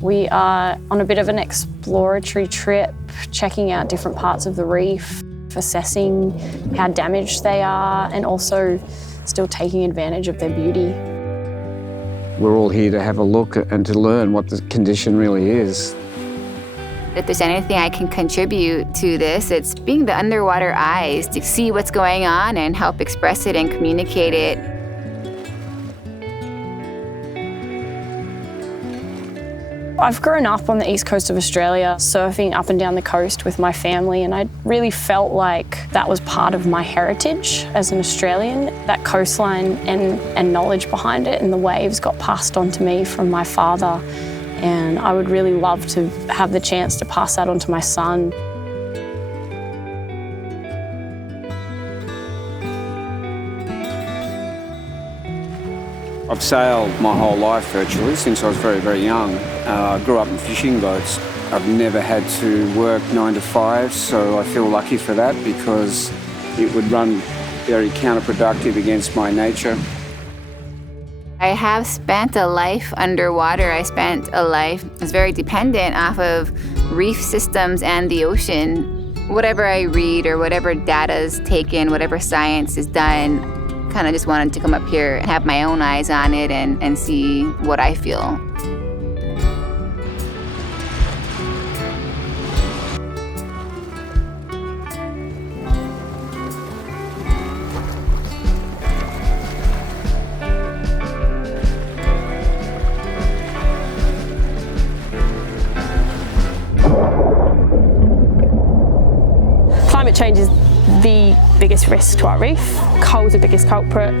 We are on a bit of an exploratory trip, checking out different parts of the reef, assessing how damaged they are, and also still taking advantage of their beauty. We're all here to have a look and to learn what the condition really is. If there's anything I can contribute to this, it's being the underwater eyes to see what's going on and help express it and communicate it. I've grown up on the east coast of Australia, surfing up and down the coast with my family, and I really felt like that was part of my heritage as an Australian. That coastline and knowledge behind it and the waves got passed on to me from my father, and I would really love to have the chance to pass that on to my son. I've sailed my whole life virtually since I was very, very young. I grew up in fishing boats. I've never had to work 9 to 5, so I feel lucky for that because it would run very counterproductive against my nature. I have spent a life underwater. I spent a life that's very dependent off of reef systems and the ocean. Whatever I read or whatever data is taken, whatever science is done, kind of just wanted to come up here and have my own eyes on it and see what I feel. Climate change is the biggest risk to our reef. Coal's the biggest culprit.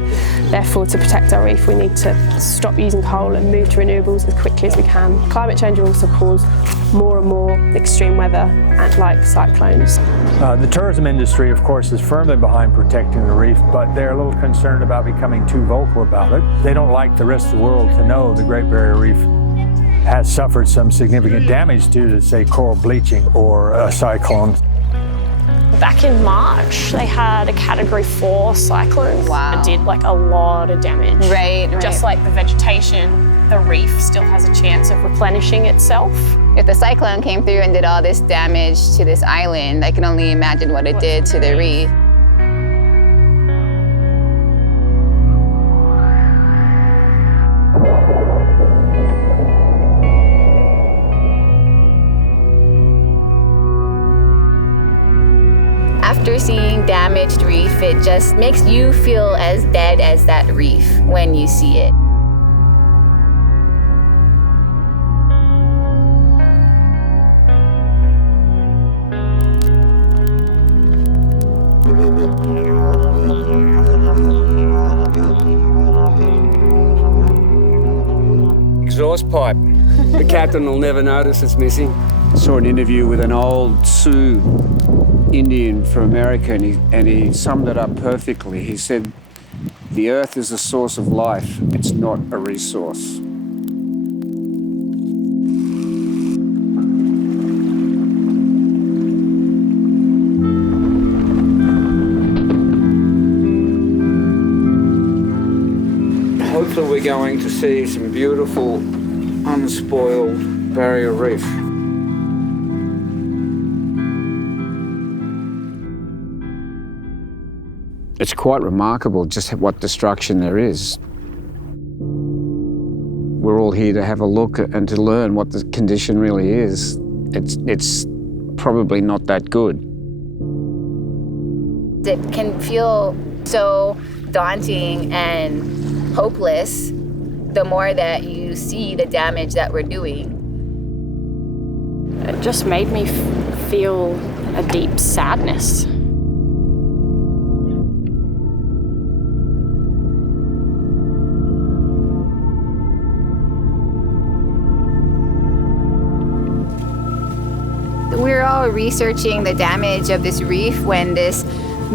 Therefore, to protect our reef, we need to stop using coal and move to renewables as quickly as we can. Climate change will also cause more and more extreme weather, and like cyclones. The tourism industry, of course, is firmly behind protecting the reef, but they're a little concerned about becoming too vocal about it. They don't like the rest of the world to know the Great Barrier Reef has suffered some significant damage due to, say, coral bleaching or a cyclone. Back in March, they had a Category 4 cyclone. Wow. It did like a lot of damage. Right. Just like the vegetation, the reef still has a chance of replenishing itself. If the cyclone came through and did all this damage to this island, I can only imagine what it did to the reef. After seeing damaged reef, it just makes you feel as dead as that reef when you see it. Exhaust pipe. The captain will never notice it's missing. I saw an interview with an old Sioux Indian from America, and he summed it up perfectly. He said, "The earth is a source of life, it's not a resource." Hopefully we're going to see some beautiful, unspoiled barrier reef. It's quite remarkable just what destruction there is. We're all here to have a look and to learn what the condition really is. It's probably not that good. It can feel so daunting and hopeless the more that you see the damage that we're doing. It just made me feel a deep sadness. We're all researching the damage of this reef when this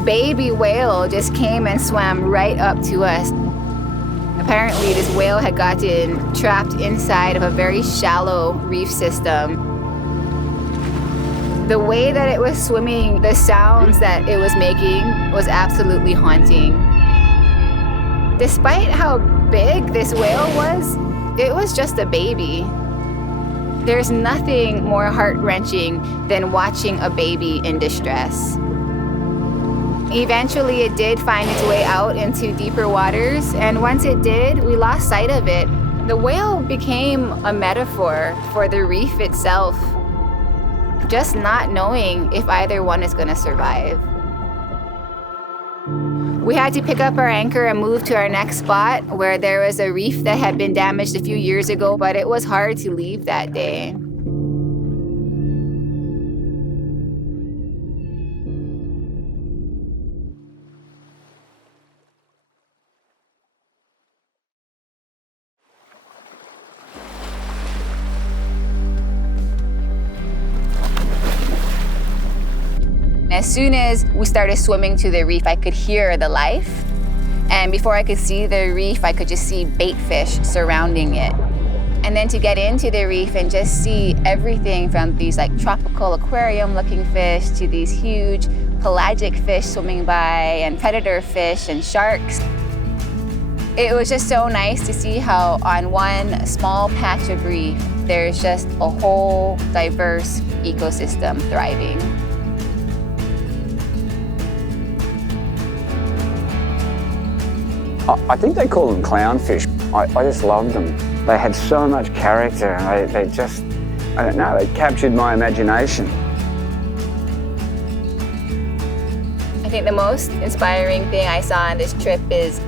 baby whale just came and swam right up to us. Apparently, this whale had gotten trapped inside of a very shallow reef system. The way that it was swimming, the sounds that it was making was absolutely haunting. Despite how big this whale was, it was just a baby. There's nothing more heart-wrenching than watching a baby in distress. Eventually, it did find its way out into deeper waters, and once it did, we lost sight of it. The whale became a metaphor for the reef itself, just not knowing if either one is going to survive. We had to pick up our anchor and move to our next spot where there was a reef that had been damaged a few years ago, but it was hard to leave that day. As soon as we started swimming to the reef, I could hear the life. And before I could see the reef, I could just see bait fish surrounding it. And then to get into the reef and just see everything from these like tropical aquarium looking fish to these huge pelagic fish swimming by and predator fish and sharks. It was just so nice to see how on one small patch of reef, there's just a whole diverse ecosystem thriving. I think they call them clownfish. I just loved them. They had so much character and they just, I don't know, they captured my imagination. I think the most inspiring thing I saw on this trip is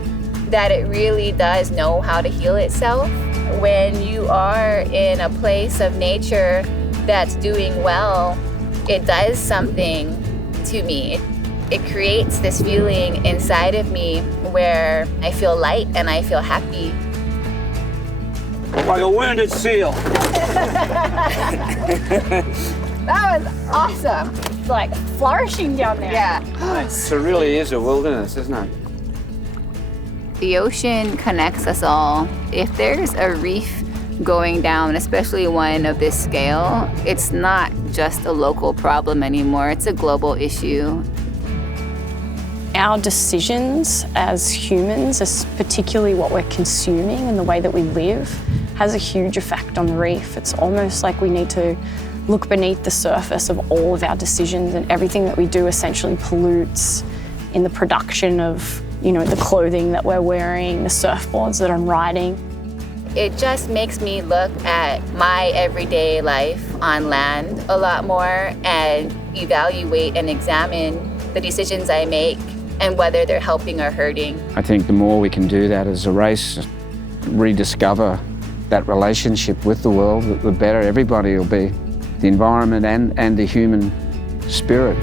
that it really does know how to heal itself. When you are in a place of nature that's doing well, it does something to me. It creates this feeling inside of me where I feel light and I feel happy. Like a wounded seal. That was awesome. It's like flourishing down there. Yeah. It really is a wilderness, isn't it? The ocean connects us all. If there's a reef going down, especially one of this scale, it's not just a local problem anymore. It's a global issue. Our decisions as humans, particularly what we're consuming and the way that we live, has a huge effect on the reef. It's almost like we need to look beneath the surface of all of our decisions, and everything that we do essentially pollutes in the production of, the clothing that we're wearing, the surfboards that I'm riding. It just makes me look at my everyday life on land a lot more and evaluate and examine the decisions I make and whether they're helping or hurting. I think the more we can do that as a race, rediscover that relationship with the world, the better everybody will be. The environment and the human spirit.